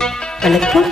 வணக்கம்.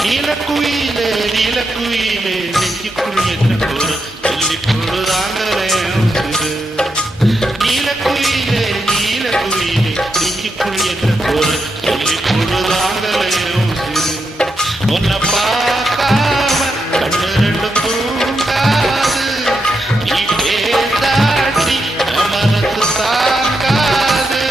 நீலக்குயிலே நீலக்குயிலே நெஞ்சுக்குள் என்ன கூறு சொல்லி பொழுதாங்களே நீலக்குயிலே நீலக்குயிலே நெஞ்சுக்குள் என்ன கூறு சொல்லி பொழுதாங்களே உன்னை பார்க்காம கண்ணு ரெண்டு தூங்காது நீ பேசாட்டி மனசு தாங்காது.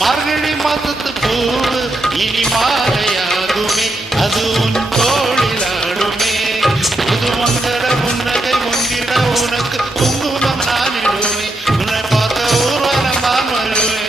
மார்கழி மாசத்து பூவு இனி மாலையாகுமே அது உன் தோளிலாடுமே புது மங்கள புன்னகை முந்திட உனக்கு குங்குமம் நானிடுவேன் உன்னை பார்த்த ஊர்வலமா வருவேன்.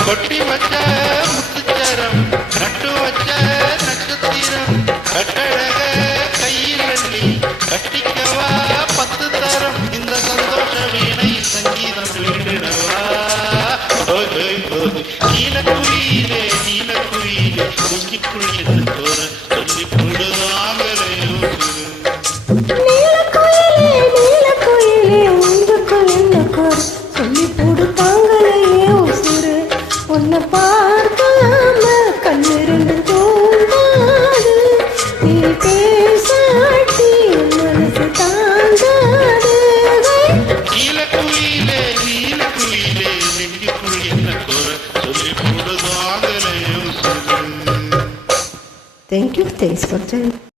கொட்டி வச்ச முத்துச்சரம் நட்டு வச்ச நட்சத்திரம் கட்டழக கையில் அள்ளி கட்டிக்கவா 10 தரம் இந்த சந்தோஷ வீணை சங்கீதம் வீடிடவா. நீலக்குயிலே நீலக்குயிலே நெஞ்சுக்குள் என்ன தோற சொல்லி பொழுதாங்களே உன்னை பார்க்காம கண்ணிருந்து தூங்காது நீ பேசாட்டி மனசு தாங்காது. நீலக்குயிலே நீலக்குயிலே நெஞ்சுக்குள் என்ன கூற சொல்லி பொழுதாங்களே. Thank you. Thanks for time.